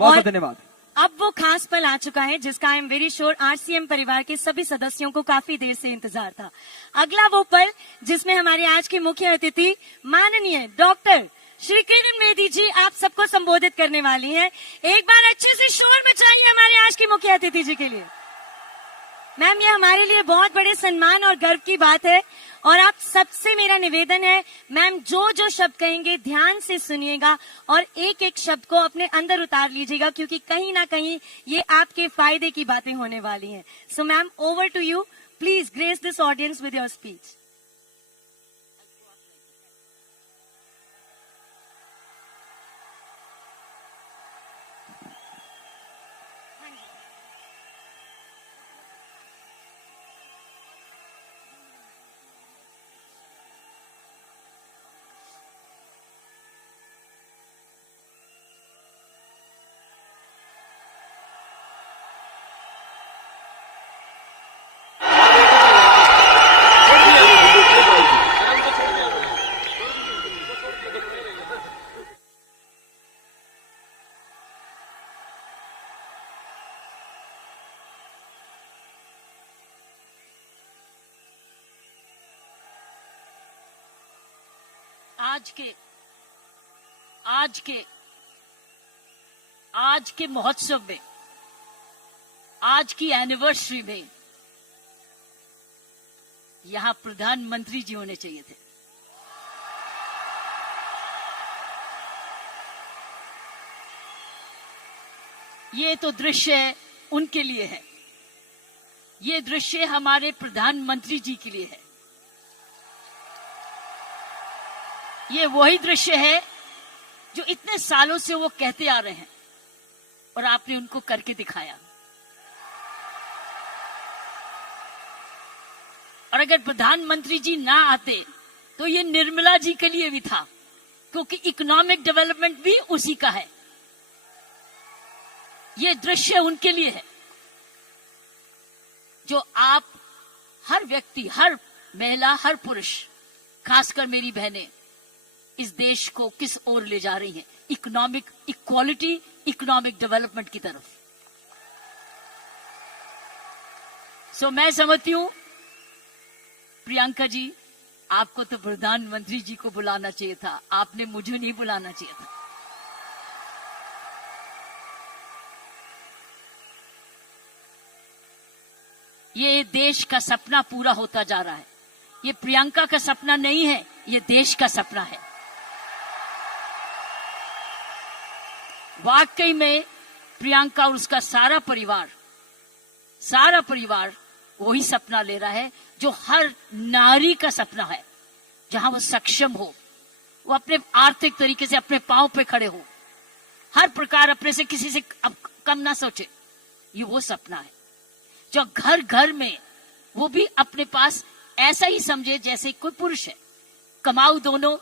बहुत बहुत धन्यवाद। अब वो खास पल आ चुका है जिसका I am very sure RCM परिवार के सभी सदस्यों को काफी देर से इंतजार था। अगला वो पल जिसमें हमारे आज की मुख्य अतिथि माननीय डॉक्टर श्री किरण बेदी जी आप सबको संबोधित करने वाली हैं। एक बार अच्छे से शोर मचाइए हमारे आज की मुख्य अतिथि जी के लिए। मैम, ये हमारे लिए बहुत बड़े सम्मान और गर्व की बात है और आप सबसे मेरा निवेदन है मैम, जो जो शब्द कहेंगे ध्यान से सुनिएगा और एक एक शब्द को अपने अंदर उतार लीजिएगा, क्योंकि कहीं ना कहीं ये आपके फायदे की बातें होने वाली हैं। So ma'am, over to you, please grace this audience with your speech. आज के महोत्सव में, आज की एनिवर्सरी में यहां प्रधानमंत्री जी होने चाहिए थे। ये तो दृश्य उनके लिए है, ये दृश्य हमारे प्रधानमंत्री जी के लिए है। ये वही दृश्य है जो इतने सालों से वो कहते आ रहे हैं और आपने उनको करके दिखाया। और अगर प्रधानमंत्री जी ना आते तो ये निर्मला जी के लिए भी था, क्योंकि इकोनॉमिक डेवलपमेंट भी उसी का है। ये दृश्य उनके लिए है जो आप हर व्यक्ति, हर महिला, हर पुरुष, खासकर मेरी बहनें इस देश को किस ओर ले जा रही हैं, इकोनॉमिक इक्वालिटी, इकोनॉमिक डेवलपमेंट की तरफ। सो मैं समझती हूं प्रियंका जी, आपको तो प्रधानमंत्री जी को बुलाना चाहिए था, आपने मुझे नहीं बुलाना चाहिए था। ये देश का सपना पूरा होता जा रहा है। ये प्रियंका का सपना नहीं है, ये देश का सपना है। वाकई में प्रियंका और उसका सारा परिवार वही सपना ले रहा है जो हर नारी का सपना है, जहां वो सक्षम हो, वो अपने आर्थिक तरीके से अपने पांव पे खड़े हो, हर प्रकार अपने से किसी से कम ना सोचे। ये वो सपना है जो घर घर में वो भी अपने पास ऐसा ही समझे जैसे कोई पुरुष है। कमाऊ दोनों,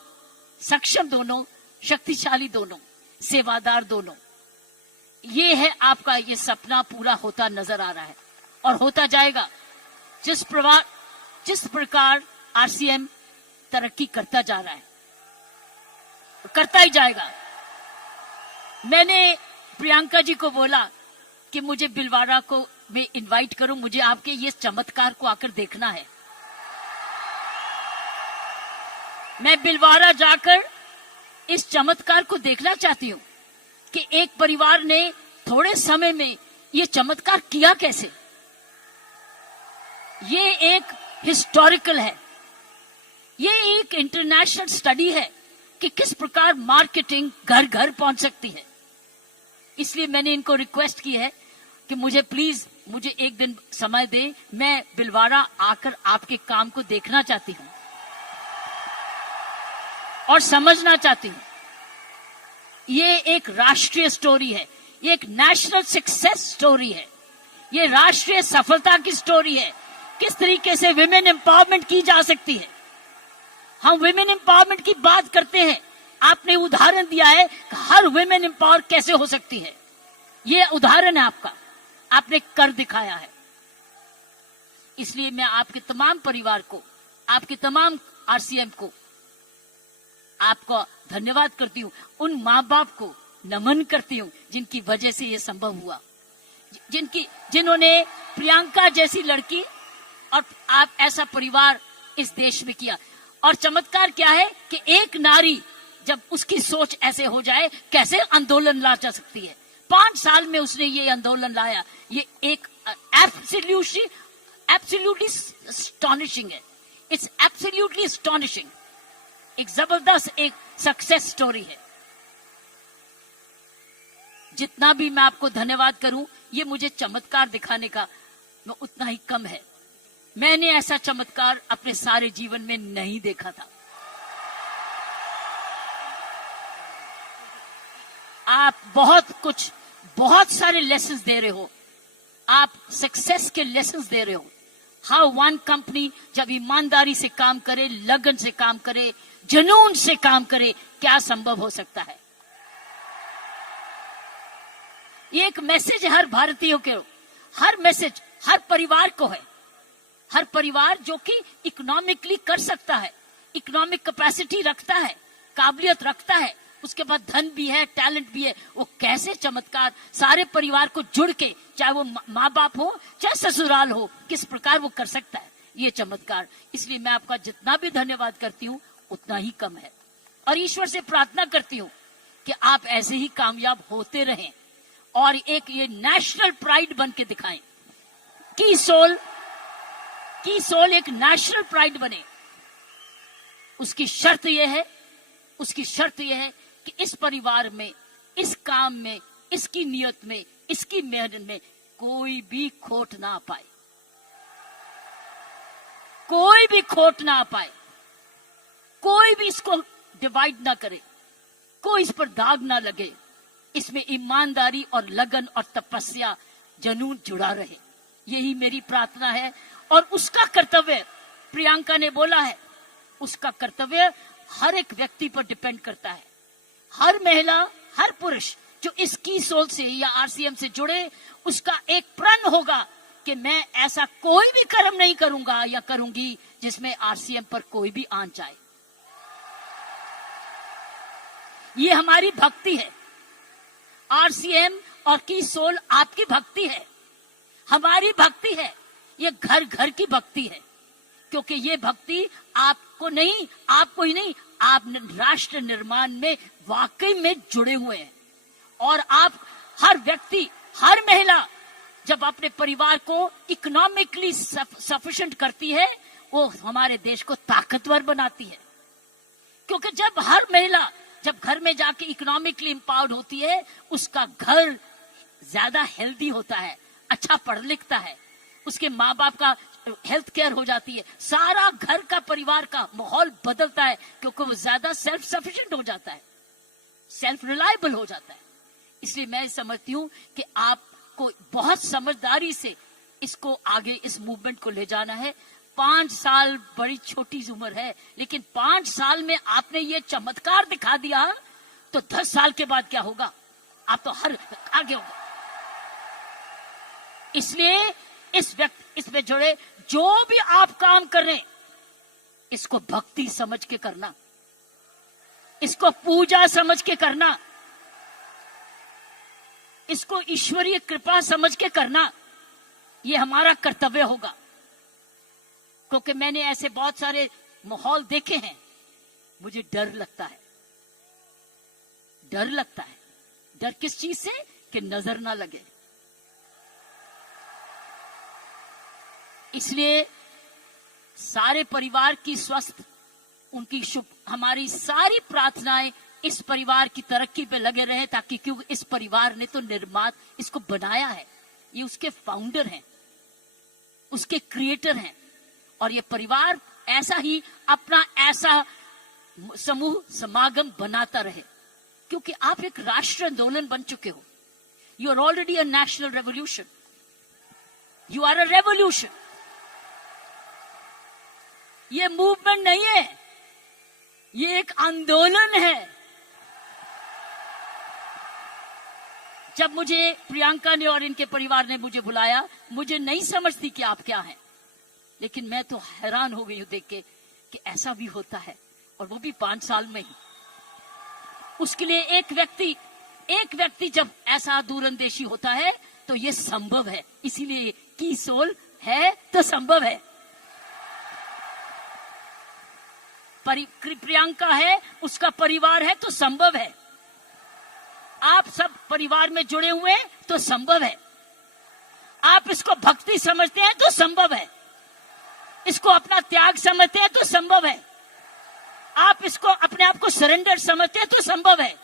सक्षम दोनों, शक्तिशाली दोनों, सेवादार दोनों। ये है आपका, ये सपना पूरा होता नजर आ रहा है और होता जाएगा। जिस प्रकार आरसीएम तरक्की करता जा रहा है, करता ही जाएगा। मैंने प्रियंका जी को बोला कि मुझे बिलवाड़ा को मैं इनवाइट करूं, मुझे आपके ये चमत्कार को आकर देखना है। मैं बिलवाड़ा जाकर इस चमत्कार को देखना चाहती हूं कि एक परिवार ने थोड़े समय में ये चमत्कार किया कैसे। ये एक हिस्टोरिकल है, ये एक इंटरनेशनल स्टडी है कि किस प्रकार मार्केटिंग घर घर पहुंच सकती है। इसलिए मैंने इनको रिक्वेस्ट की है कि मुझे प्लीज, मुझे एक दिन समय दे, मैं बिलवाड़ा आकर आपके काम को देखना चाहती हूं और समझना चाहती हूं। ये एक राष्ट्रीय स्टोरी है, ये एक नेशनल सक्सेस स्टोरी है, ये राष्ट्रीय सफलता की स्टोरी है। किस तरीके से विमेन एम्पावरमेंट की जा सकती है। हम विमेन एम्पावरमेंट की बात करते हैं, आपने उदाहरण दिया है कि हर विमेन एम्पावर कैसे हो सकती है। ये उदाहरण है आपका, आपने कर दिखाया है। इसलिए मैं आपके तमाम परिवार को, आपके तमाम आरसीएम को, आपको धन्यवाद करती हूं। उन माँ बाप को, नमन करती हूँ जिनकी वजह से ये संभव हुआ, जिन्होंने प्रियंका जैसी लड़की और आप ऐसा परिवार इस देश में किया। और चमत्कार क्या है कि एक नारी जब उसकी सोच ऐसे हो जाए, कैसे आंदोलन ला जा सकती है। 5 साल में उसने ये आंदोलन लाया। ये एक एब्सोल्युटली अस्टॉनिशिंग है। It's absolutely astonishing. एक जबरदस्त एक सक्सेस स्टोरी है। जितना भी मैं आपको धन्यवाद करूं, ये मुझे चमत्कार दिखाने का उतना ही कम है। मैंने ऐसा चमत्कार अपने सारे जीवन में नहीं देखा था। आप बहुत सारे लेसन्स दे रहे हो। आप सक्सेस के लेसन्स दे रहे हो। हाउ वन कंपनी जब ईमानदारी से काम करे, लगन से काम करे, जुनून से काम करे, क्या संभव हो सकता है। ये एक मैसेज है हर भारतीय के, हर मैसेज हर परिवार को है। हर परिवार जो कि इकोनॉमिकली कर सकता है, इकोनॉमिक कैपेसिटी रखता है, काबिलियत रखता है, उसके बाद धन भी है, टैलेंट भी है, वो कैसे चमत्कार सारे परिवार को जुड़ के, चाहे वो माँ बाप हो चाहे ससुराल हो, किस प्रकार वो कर सकता है ये चमत्कार। इसलिए मैं आपका जितना भी धन्यवाद करती हूँ उतना ही कम है। और ईश्वर से प्रार्थना करती हूँ कि आप ऐसे ही कामयाब होते रहें और एक ये नेशनल प्राइड बन के दिखाएं। की सोल एक नेशनल प्राइड बने। उसकी शर्त यह है कि इस परिवार में, इस काम में, इसकी नियत में, इसकी मेहनत में कोई भी खोट ना पाए, कोई भी खोट ना पाए, कोई भी इसको डिवाइड ना करे, कोई इस पर दाग ना लगे। इसमें ईमानदारी और लगन और तपस्या, जुनून जुड़ा रहे, यही मेरी प्रार्थना है। और उसका कर्तव्य, प्रियंका ने बोला है, उसका कर्तव्य हर एक व्यक्ति पर डिपेंड करता है। हर महिला, हर पुरुष जो इस की सोल से या आरसीएम से जुड़े, उसका एक प्रण होगा कि मैं ऐसा कोई भी कर्म नहीं करूंगा या करूंगी जिसमें आरसीएम पर कोई भी आंच जाए। ये हमारी भक्ति है। आरसीएम और की सोल आपकी भक्ति है, हमारी भक्ति है। ये घर घर की भक्ति है, क्योंकि ये भक्ति आपको ही नहीं, आप राष्ट्र निर्माण में वाकई में जुड़े हुए हैं। और आप हर व्यक्ति, हर महिला जब अपने परिवार को इकोनॉमिकली सफिशिएंट करती है, वो हमारे देश को ताकतवर बनाती है। क्योंकि जब हर महिला जब घर में जाके इकोनॉमिकली एम्पावर्ड होती है, उसका घर ज्यादा हेल्दी होता है, अच्छा पढ़ लिखता है, उसके माँ बाप का हेल्थ केयर हो जाती है, सारा घर का परिवार का माहौल बदलता है, क्योंकि वो ज्यादा सेल्फ सफिशिएंट हो जाता है, सेल्फ रिलायबल हो जाता है। इसलिए मैं समझती हूँ कि आपको बहुत समझदारी से इसको आगे, इस मूवमेंट को ले जाना है। 5 साल बड़ी छोटी उम्र है, लेकिन 5 साल में आपने ये चमत्कार दिखा दिया, तो 10 साल के बाद क्या होगा, आप तो हर आगे होगा। इसलिए इसमें जुड़े जो भी आप काम कर रहे हैं, इसको भक्ति समझ के करना, इसको पूजा समझ के करना, इसको ईश्वरीय कृपा समझ के करना, ये हमारा कर्तव्य होगा। क्योंकि मैंने ऐसे बहुत सारे माहौल देखे हैं, मुझे डर लगता है। डर किस चीज से? कि नजर ना लगे। इसलिए सारे परिवार की स्वस्थ, उनकी हमारी सारी प्रार्थनाएं इस परिवार की तरक्की पे लगे रहे, ताकि क्योंकि इस परिवार ने तो इसको बनाया है, ये उसके फाउंडर हैं, उसके क्रिएटर हैं। और ये परिवार ऐसा ही अपना ऐसा समूह समागम बनाता रहे, क्योंकि आप एक राष्ट्र आंदोलन बन चुके हो। You are already a national revolution, you are a revolution. ये मूवमेंट नहीं है, ये एक आंदोलन है। जब मुझे प्रियंका ने और इनके परिवार ने मुझे बुलाया, मुझे नहीं समझती कि आप क्या हैं, लेकिन मैं तो हैरान हो गई हूं देख के कि ऐसा भी होता है, और वो भी 5 साल में ही। उसके लिए एक व्यक्ति एक व्यक्ति जब ऐसा दूरंदेशी होता है तो ये संभव है, इसीलिए की सोल है तो संभव है। प्रियंका है, उसका परिवार है तो संभव है। आप सब परिवार में जुड़े हुए हैं तो संभव है। आप इसको भक्ति समझते हैं तो संभव है। इसको अपना त्याग समझते हैं तो संभव है। आप इसको अपने आप को सरेंडर समझते हैं तो संभव है।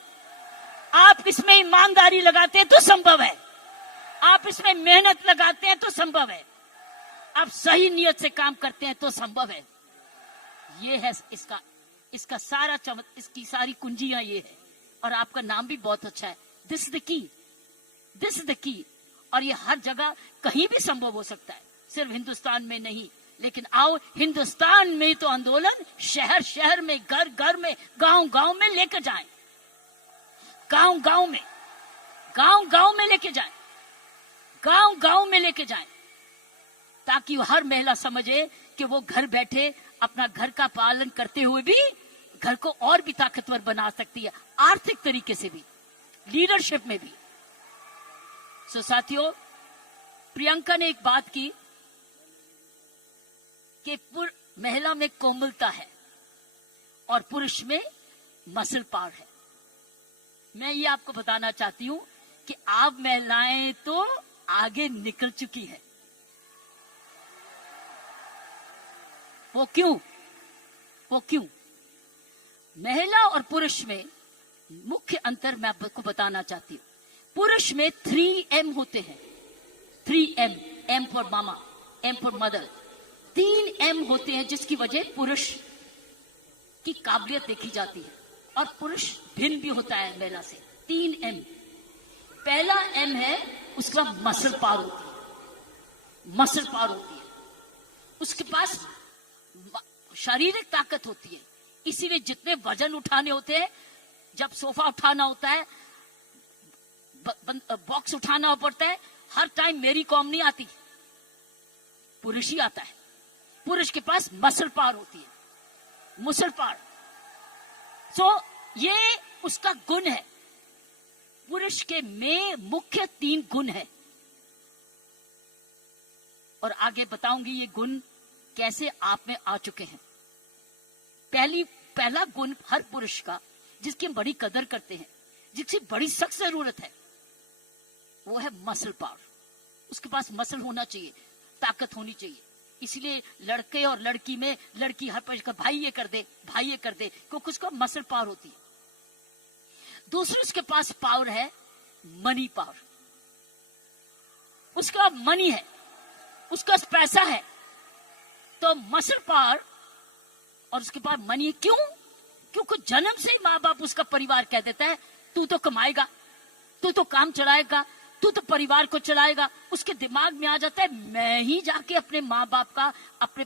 आप इसमें ईमानदारी लगाते हैं तो संभव है। आप इसमें मेहनत लगाते हैं तो संभव है। आप सही नियत से काम करते हैं तो संभव है। ये है इसका सारा इसकी सारी कुंजियां ये है। और आपका नाम भी बहुत अच्छा है, this is the key, this is the key. और ये हर जगह कहीं भी संभव हो सकता है, सिर्फ हिंदुस्तान में नहीं। लेकिन आओ हिंदुस्तान में तो आंदोलन शहर शहर में, घर घर में, गांव गांव में लेकर जाएं, गांव गांव में, गांव गांव में लेके जाएं, गांव गांव में लेके जाएं, ताकि हर महिला समझे कि वो घर बैठे अपना घर का पालन करते हुए भी घर को और भी ताकतवर बना सकती है, आर्थिक तरीके से भी, लीडरशिप में भी। सो साथियों, प्रियंका ने एक बात की कि महिला में कोमलता है और पुरुष में मसल पावर है। मैं ये आपको बताना चाहती हूं कि आप महिलाएं तो आगे निकल चुकी है। वो क्यों? वो क्यों? महिला और पुरुष में मुख्य अंतर मैं आपको बताना चाहती हूं। पुरुष में 3M होते हैं, 3M, M for mama, M for mother, 3M होते हैं, जिसकी वजह पुरुष की काबिलियत देखी जाती है। और पुरुष भिन्न भी होता है महिला से। 3M, पहला M है उसका मसल पावर होती है, मसल पावर होती है, उसके पास शारीरिक ताकत होती है। इसीलिए जितने वजन उठाने होते हैं, जब सोफा उठाना होता है, बॉक्स उठाना पड़ता है, हर टाइम मेरी कॉम नहीं आती, पुरुष ही आता है। पुरुष के पास मसल पावर होती है, मसल पावर। सो ये उसका गुण है। पुरुष के में मुख्य 3 गुण है, और आगे बताऊंगी ये गुण कैसे आप में आ चुके हैं। पहला गुण हर पुरुष का, जिसकी हम बड़ी कदर करते हैं, जिसकी बड़ी सख्त जरूरत है, वो है मसल पावर। उसके पास मसल होना चाहिए, ताकत होनी चाहिए। इसलिए लड़के और लड़की में, लड़की हर पर भाई ये कर दे, भाई ये कर दे, क्योंकि उसका मसल पावर होती है। दूसरे उसके पास पावर है मनी पावर। उसका मनी है, उसका पैसा है, तो मसल पावर और उसके पास मनी है। क्यों? क्योंकि जन्म से ही माँ बाप, उसका परिवार कह देता है तू तो कमाएगा, तू तो काम चलाएगा, तू तो परिवार को चलाएगा। उसके दिमाग में आ जाता है मैं ही जाके अपने माँ बाप का, अपने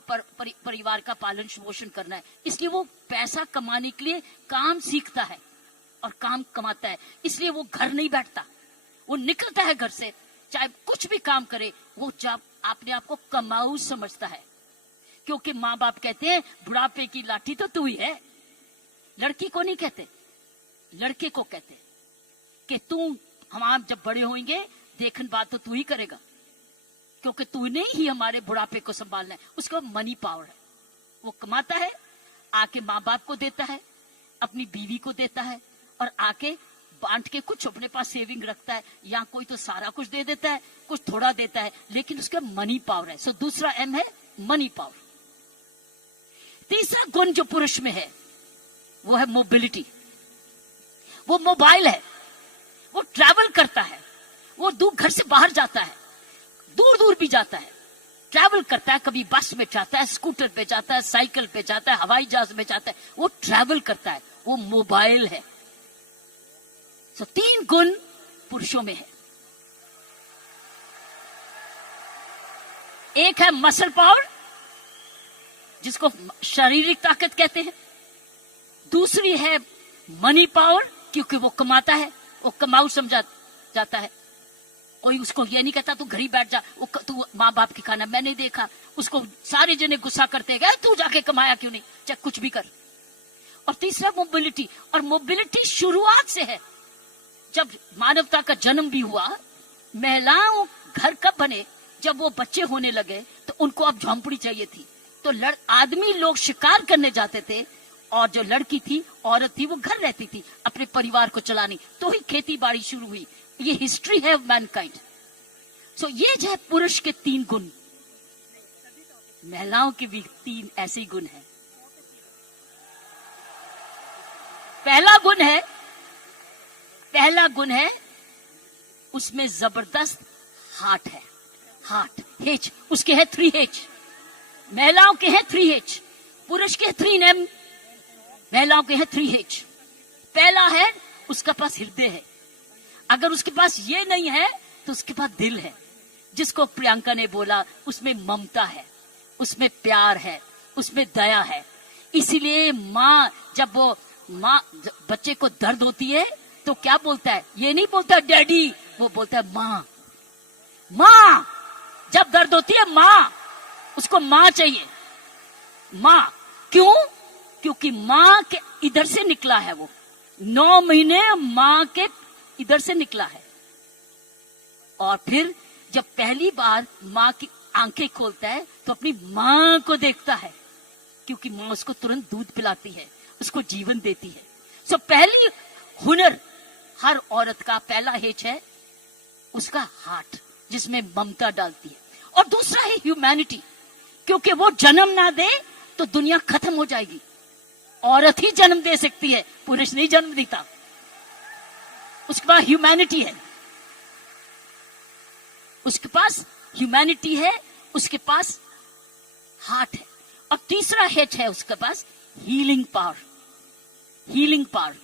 परिवार का पालन पोषण करना है। इसलिए वो पैसा कमाने के लिए काम सीखता है और काम कमाता है। इसलिए वो घर नहीं बैठता, वो निकलता है घर से, चाहे कुछ भी काम करे, वो जब अपने आप को कमाऊ समझता है। क्योंकि माँ बाप कहते हैं बुढ़ापे की लाठी तो तू ही है। लड़की को नहीं कहते, लड़के को कहते कि तू, हम जब बड़े होंगे देखन बात तो तू ही करेगा, क्योंकि तूने ही हमारे बुढ़ापे को संभालना है। उसका मनी पावर है, वो कमाता है, आके माँ बाप को देता है, अपनी बीवी को देता है, और आके बांट के कुछ अपने पास सेविंग रखता है, या कोई तो सारा कुछ दे देता है, कुछ थोड़ा देता है, लेकिन उसका मनी पावर है। सो दूसरा M है मनी पावर। तीसरा गुण जो पुरुष में है वो है मोबिलिटी। वो मोबाइल है, वो ट्रैवल करता है, वो दूर घर से बाहर जाता है, दूर दूर भी जाता है, ट्रैवल करता है। कभी बस में जाता है, स्कूटर पे जाता है, साइकिल पे जाता है, हवाई जहाज में जाता है, वो ट्रैवल करता है, वो मोबाइल है। तो 3 गुण पुरुषों में है। एक है मसल पावर, जिसको शारीरिक ताकत कहते हैं। दूसरी है मनी पावर, क्योंकि वो कमाता है, वो कमाऊ समझा जाता है। कोई उसको ये नहीं कहता तू घर ही बैठ जा, तू माँ बाप की खाना। मैंने देखा उसको सारे जने गुस्सा करते गए, तू जाके कमाया क्यों नहीं, चाहे कुछ भी कर। और तीसरा मोबिलिटी, और मोबिलिटी शुरुआत से है। जब मानवता का जन्म भी हुआ, महिलाओं घर कब बने? जब वो बच्चे होने लगे तो उनको अब झोंपड़ी चाहिए थी। तो आदमी लोग शिकार करने जाते थे और जो लड़की थी, औरत थी, वो घर रहती थी अपने परिवार को चलाने। तो ही खेती बाड़ी शुरू हुई। ये हिस्ट्री है मैनकाइंड। सो ये जो है पुरुष के 3 गुण, महिलाओं के भी 3 ऐसे ही गुण हैं। पहला गुण है उसमें जबरदस्त हार्ट है। हार्ट, हेच, उसके है 3 हेच। महिलाओं के हैं 3 हेच, पुरुष के 3 एम, महिलाओं के हैं 3 हेच। पहला है उसका पास हृदय है। अगर उसके पास ये नहीं है तो उसके पास दिल है, जिसको प्रियंका ने बोला, उसमें ममता है, उसमें प्यार है, उसमें दया है। इसीलिए जब बच्चे को दर्द होती है तो क्या बोलता है? ये नहीं बोलता डैडी, वो बोलता है माँ। माँ जब दर्द होती है, माँ, उसको माँ चाहिए। माँ क्यों? क्योंकि माँ के इधर से निकला है वो। 9 महीने माँ के इधर से निकला है। और फिर जब पहली बार माँ की आंखें खोलता है तो अपनी माँ को देखता है, क्योंकि माँ उसको तुरंत दूध पिलाती है, उसको जीवन देती है। सो पहली हुनर हर औरत का पहला हेच है उसका हार्ट, जिसमें ममता डालती है। और दूसरा है ह्यूमैनिटी, क्योंकि वो जन्म ना दे तो दुनिया खत्म हो जाएगी। औरत ही जन्म दे सकती है, पुरुष नहीं जन्म देता। उसके पास ह्यूमैनिटी है, उसके पास ह्यूमैनिटी है, उसके पास हार्ट है। और तीसरा हेच है उसके पास हीलिंग पावर। Healing power.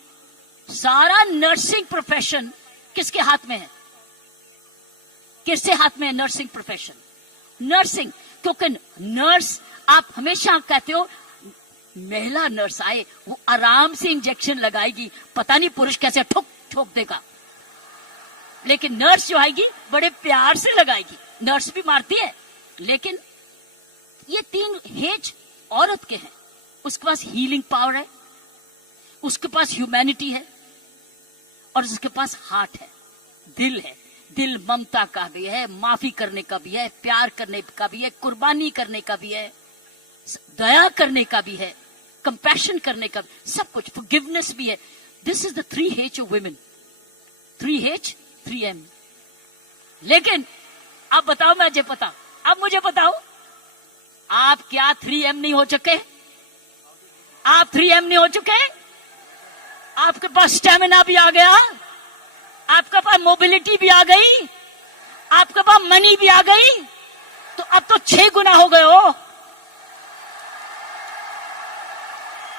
सारा नर्सिंग प्रोफेशन किसके हाथ में है? किसके हाथ में है नर्सिंग प्रोफेशन? नर्सिंग, क्योंकि नर्स, आप हमेशा कहते हो महिला नर्स आए, वो आराम से इंजेक्शन लगाएगी, पता नहीं पुरुष कैसे ठोक ठोक देगा, लेकिन नर्स जो आएगी बड़े प्यार से लगाएगी। नर्स भी मारती है, लेकिन ये 3 हेज औरत के हैं। उसके पास हीलिंग पावर है, उसके पास ह्यूमैनिटी है, और उसके पास हार्ट है, दिल है। दिल ममता का भी है, माफी करने का भी है, प्यार करने का भी है, कुर्बानी करने का भी है, दया करने का भी है, कंपैशन करने का भी, सब कुछ, फॉरगिवनेस भी है। This is the 3 H of women. 3 H 3 M. लेकिन अब बताओ, मुझे बताओ, आप क्या 3 एम नहीं हो चुके? आप 3 एम नहीं हो चुके? आपके पास स्टेमिना भी आ गया, आपके पास मोबिलिटी भी आ गई, आपके पास मनी भी आ गई, तो अब तो 6 गुना हो गए हो।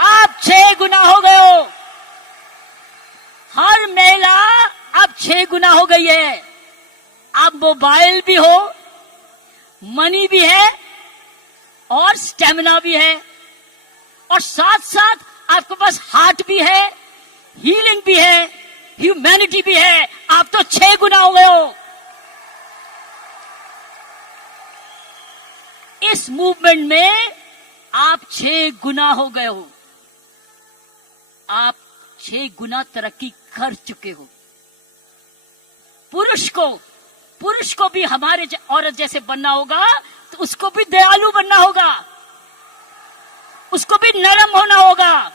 आप 6 गुना हो गए हो। हर महिला अब 6 गुना हो गई है। अब मोबाइल भी हो, मनी भी है, और स्टेमिना भी है, और साथ साथ आपके पास हार्ट भी है, हीलिंग भी है, ह्यूमैनिटी भी है। आप तो 6 गुना हो गए हो। इस मूवमेंट में आप 6 गुना हो गए हो। आप 6 गुना तरक्की कर चुके हो। पुरुष को भी हमारे औरत जैसे बनना होगा, तो उसको भी दयालु बनना होगा, उसको भी नरम होना होगा,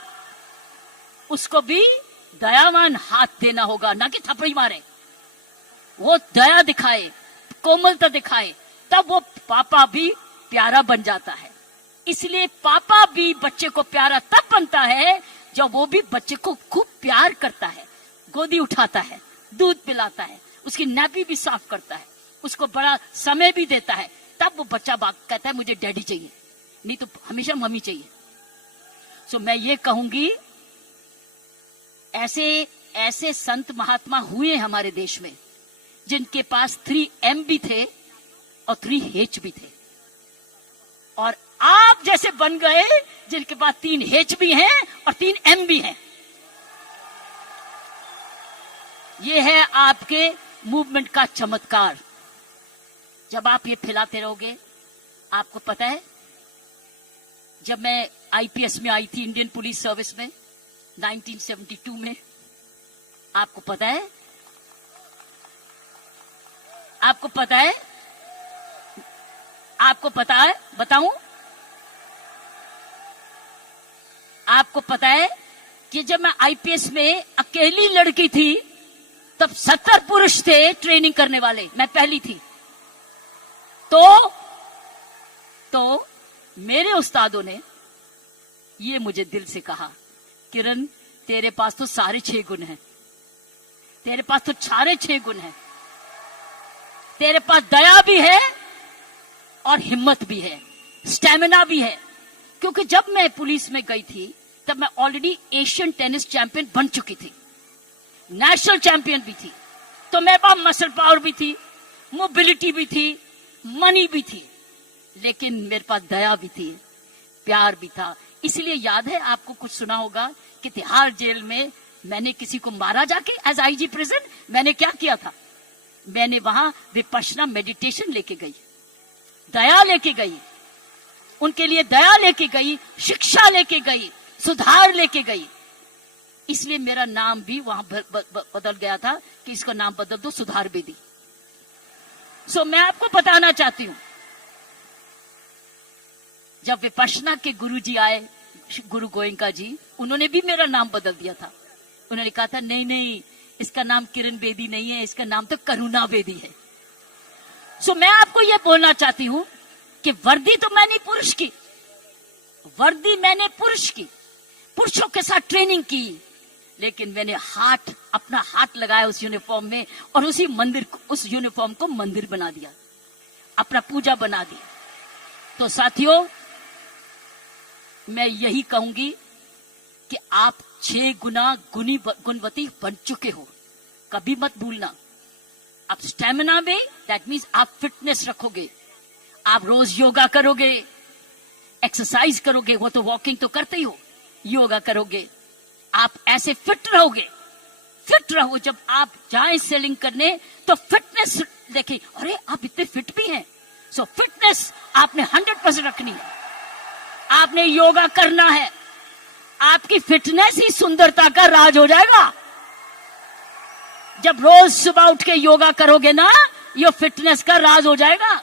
उसको भी दयावान हाथ देना होगा, ना कि थप्पड़ी मारे। वो दया दिखाए, कोमलता दिखाए, तब वो पापा भी प्यारा बन जाता है। इसलिए पापा भी बच्चे को प्यारा तब बनता है जब वो भी बच्चे को खूब प्यार करता है, गोदी उठाता है, दूध पिलाता है, उसकी नैपी भी साफ करता है, उसको बड़ा समय भी देता है। तब वो बच्चा कहता है मुझे डैडी चाहिए, नहीं तो हमेशा मम्मी चाहिए। सो मैं ये कहूंगी, ऐसे संत महात्मा हुए हमारे देश में जिनके पास 3 एम भी थे और 3 हेच भी थे, और आप जैसे बन गए जिनके पास 3 हेच भी हैं और 3 एम भी हैं। ये है आपके मूवमेंट का चमत्कार। जब आप ये फैलाते रहोगे, आपको पता है, जब मैं आईपीएस में आई थी, इंडियन पुलिस सर्विस में 1972 में, आपको पता है आपको पता है, आपको पता है, बताऊं? आपको पता है कि जब मैं आईपीएस में अकेली लड़की थी तब 70 पुरुष थे ट्रेनिंग करने वाले, मैं पहली थी। तो मेरे उस्तादों ने ये मुझे दिल से कहा, किरण तेरे पास तो सारे 6 गुण हैं, तेरे पास तो सारे 6 गुण हैं, तेरे पास दया भी है और हिम्मत भी है, स्टैमिना भी है। क्योंकि जब मैं पुलिस में गई थी तब मैं ऑलरेडी एशियन टेनिस चैंपियन बन चुकी थी, नेशनल चैंपियन भी थी, तो मेरे पास मसल पावर भी थी, मोबिलिटी भी थी, मनी भी थी, लेकिन मेरे पास दया भी थी, प्यार भी था। इसलिए याद है आपको, कुछ सुना होगा कि तिहाड़ जेल में मैंने किसी को मारा जाके एज आईजी प्रिजन। मैंने क्या किया था? मैंने वहां विपश्यना मेडिटेशन लेके गई, दया लेके गई, उनके लिए दया लेके गई, शिक्षा लेके गई, सुधार लेके गई। इसलिए मेरा नाम भी वहां बदल गया था कि इसका नाम बदल दो, सुधार बेदी। सो मैं आपको बताना चाहती हूं, जब विपश्यना के गुरुजी आए, गुरु गोयंका जी, उन्होंने भी मेरा नाम बदल दिया था। उन्होंने कहा था नहीं नहीं, इसका नाम किरण बेदी नहीं है, इसका नाम तो करुणा बेदी है। सो मैं आपको यह बोलना चाहती हूं कि वर्दी तो मैंने पुरुष की, वर्दी मैंने पुरुष की, पुरुषों के साथ ट्रेनिंग की, लेकिन मैंने अपना हाथ लगाया उस यूनिफॉर्म में और उस यूनिफॉर्म को मंदिर बना दिया, अपना पूजा बना दिया। तो साथियों, मैं यही कहूंगी कि आप 6 गुना गुणवती बन चुके हो, कभी मत भूलना। आप स्टेमिना में, दैट मीन्स आप फिटनेस रखोगे, आप रोज योगा करोगे, एक्सरसाइज करोगे, वो तो वॉकिंग तो करते ही हो, योगा करोगे, आप ऐसे फिट रहोगे। फिट रहो, जब आप जाएं सेलिंग करने तो फिटनेस देखें, अरे आप इतने फिट भी हैं। सो फिटनेस आपने 100% रखनी है, आपने योगा करना है, आपकी फिटनेस ही सुंदरता का राज हो जाएगा। जब रोज सुबह उठ के योगा करोगे ना, ये फिटनेस का राज हो जाएगा।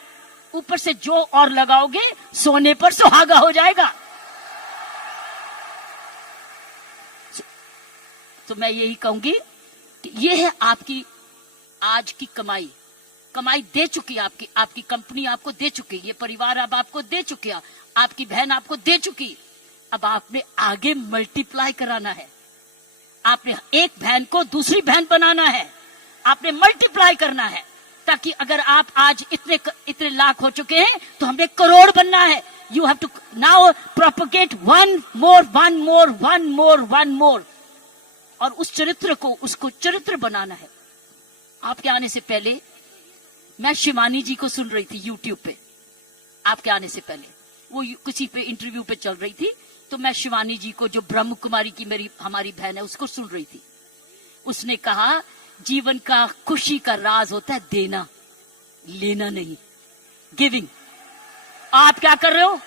ऊपर से जो और लगाओगे, सोने पर सुहागा हो जाएगा। तो मैं यही कहूंगी कि ये है आपकी आज की कमाई। कमाई दे चुकी है आपकी कंपनी आपको दे चुकी, ये परिवार अब आपको दे चुके, आपकी बहन आपको दे चुकी। अब आपने आगे मल्टीप्लाई कराना है, आपने एक बहन को दूसरी बहन बनाना है, आपने मल्टीप्लाई करना है, ताकि अगर आप आज इतने लाख हो चुके हैं तो हमें करोड़ बनना है। You have to now propagate one more, और उस चरित्र को, उसको चरित्र बनाना है। आपके आने से पहले मैं शिवानी जी को सुन रही थी यूट्यूब पे, आपके आने से पहले वो किसी पे इंटरव्यू पे चल रही थी, तो मैं शिवानी जी को, जो ब्रह्म कुमारी की हमारी बहन है, उसको सुन रही थी। उसने कहा जीवन का खुशी का राज होता है देना, लेना नहीं, गिविंग। आप क्या कर रहे हो?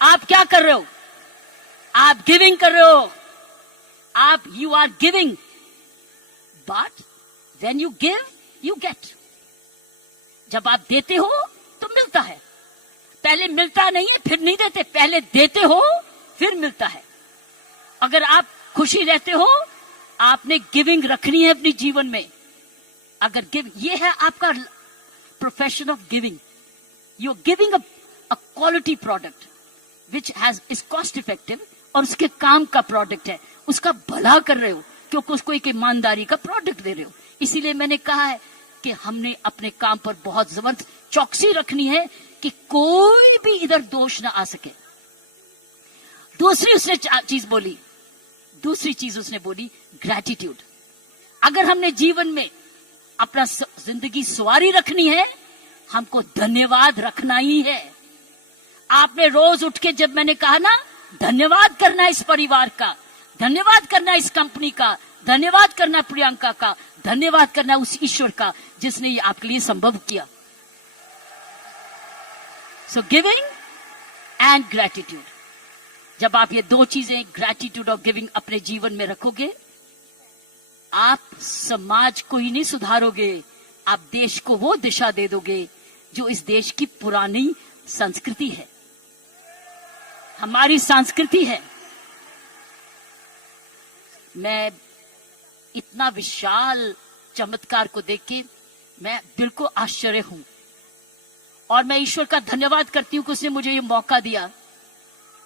आप क्या कर रहे हो? आप गिविंग कर रहे हो, आप you are giving, but when you give you get. जब आप देते हो तो मिलता है, पहले मिलता नहीं है फिर नहीं देते, पहले देते हो फिर मिलता है। अगर आप खुशी रहते हो, आपने गिविंग रखनी है अपने जीवन में। अगर ये है आपका profession of giving, you are giving a quality product which is cost effective, और उसके काम का प्रोडक्ट है, उसका भला कर रहे हो, क्योंकि उसको एक ईमानदारी का प्रोडक्ट दे रहे हो। इसीलिए मैंने कहा है कि हमने अपने काम पर बहुत जबरदस्त चौकसी रखनी है कि कोई भी इधर दोष ना आ सके। दूसरी चीज उसने बोली ग्रैटिट्यूड। अगर हमने जीवन में अपना जिंदगी सवारी रखनी है, हमको धन्यवाद रखना ही है। आपने रोज उठ के, जब मैंने कहा ना, धन्यवाद करना इस परिवार का, धन्यवाद करना इस कंपनी का, धन्यवाद करना प्रियंका का, धन्यवाद करना उस ईश्वर का जिसने ये आपके लिए संभव किया। सो गिविंग एंड ग्रैटिट्यूड, जब आप ये 2 चीजें, ग्रैटिट्यूड और गिविंग, अपने जीवन में रखोगे, आप समाज को ही नहीं सुधारोगे, आप देश को वो दिशा दे दोगे जो इस देश की पुरानी संस्कृति है, हमारी संस्कृति है। मैं इतना विशाल चमत्कार को देख के मैं बिल्कुल आश्चर्य हूं और मैं ईश्वर का धन्यवाद करती हूं कि उसने मुझे ये मौका दिया।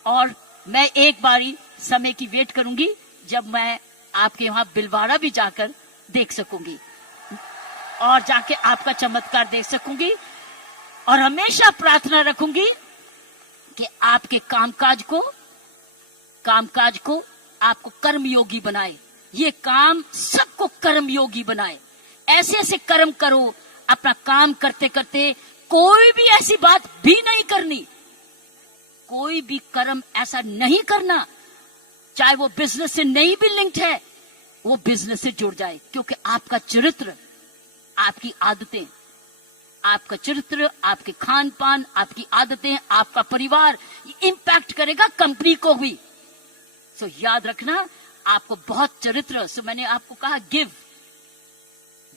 और मैं एक बारी समय की वेट करूंगी जब मैं आपके वहां बिलवाड़ा भी जाकर देख सकूंगी और जाके आपका चमत्कार देख सकूंगी। और हमेशा प्रार्थना रखूंगी कि आपके कामकाज को आपको कर्मयोगी बनाए, ये काम सबको कर्मयोगी बनाए। ऐसे ऐसे कर्म करो, अपना काम करते करते कोई भी ऐसी बात भी नहीं करनी, कोई भी कर्म ऐसा नहीं करना, चाहे वो बिजनेस से नहीं भी लिंक्ड है, वो बिजनेस से जुड़ जाए। क्योंकि आपका चरित्र, आपकी आदतें, आपका चरित्र, आपके खान पान, आपकी आदतें, आपका परिवार इंपैक्ट करेगा कंपनी को भी। सो याद रखना, आपको बहुत चरित्र। सो मैंने आपको कहा गिव,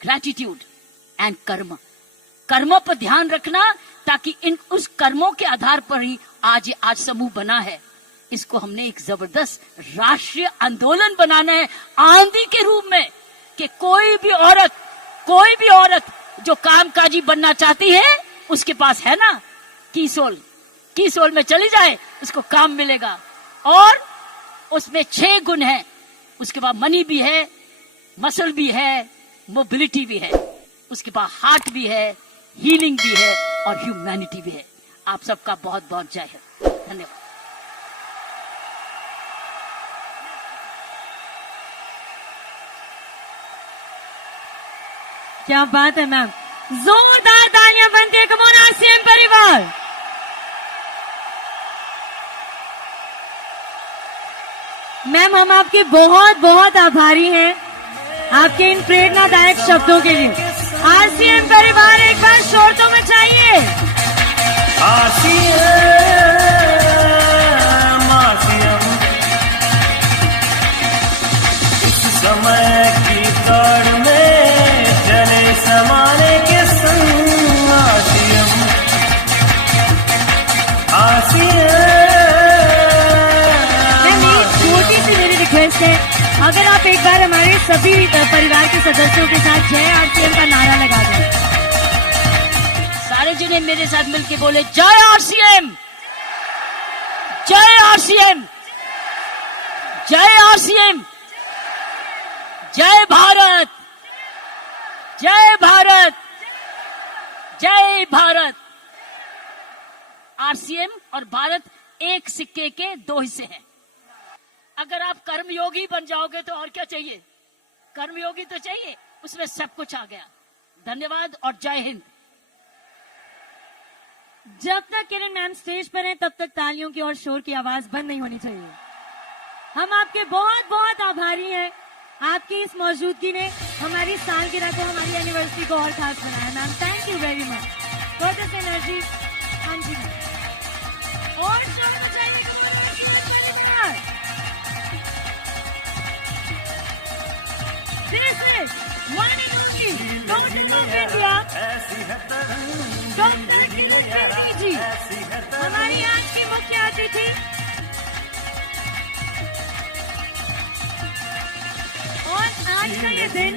ग्रेटिट्यूड एंड कर्म। कर्मों पर ध्यान रखना ताकि उस कर्मों के आधार पर ही आज समूह बना है। इसको हमने एक जबरदस्त राष्ट्रीय आंदोलन बनाना है आंधी के रूप में, कि कोई भी औरत जो कामकाजी बनना चाहती है उसके पास है ना कीसोल में चली जाए, उसको काम मिलेगा। और उसमें 6 गुण हैं, उसके बाद मनी भी है, मसल भी है, मोबिलिटी भी है, उसके बाद हार्ट भी है, हीलिंग भी है और ह्यूमैनिटी भी है। आप सबका बहुत बहुत जय हिंद, धन्यवाद। क्या बात है मैम, जोरदार तालियां बनती है। कम ऑन आरसीएम परिवार। मैम हम आपके बहुत बहुत आभारी हैं आपके इन प्रेरणादायक शब्दों के लिए। आरसीएम परिवार एक बार शोर तो मचाइए। इस समय की दौड़ में चले समाने के संग आरसीएम। छोटी सी मेरी रिक्वेस्ट है, अगर आप एक बार हमारे सभी परिवार के सदस्यों के साथ जय आरसीएम का नारा लगा दें। सारे जने मेरे साथ मिलके बोले जय आरसीएम, जय आरसीएम, जय आरसीएम, जय भारत, जय भारत, जय भारत। आरसीएम और भारत एक सिक्के के 2 हिस्से हैं। अगर आप कर्मयोगी बन जाओगे तो और क्या चाहिए, कर्मयोगी तो चाहिए, उसमें सब कुछ आ गया। धन्यवाद और जय हिंद। जब तक किरण मैम स्टेज पर हैं तब तक तालियों की और शोर की आवाज बंद नहीं होनी चाहिए। हम आपके बहुत बहुत आभारी हैं। आपकी इस मौजूदगी ने हमारी सालगिरह को, हमारी एनिवर्सरी को और खास बनाया। Ma'am thank you very much for this energy. हाँ जी और शोर मचाइए। This is one and only President of India, doctor Kiran ji, हमारी आज की मुख्य अतिथि। और आज का ये दिन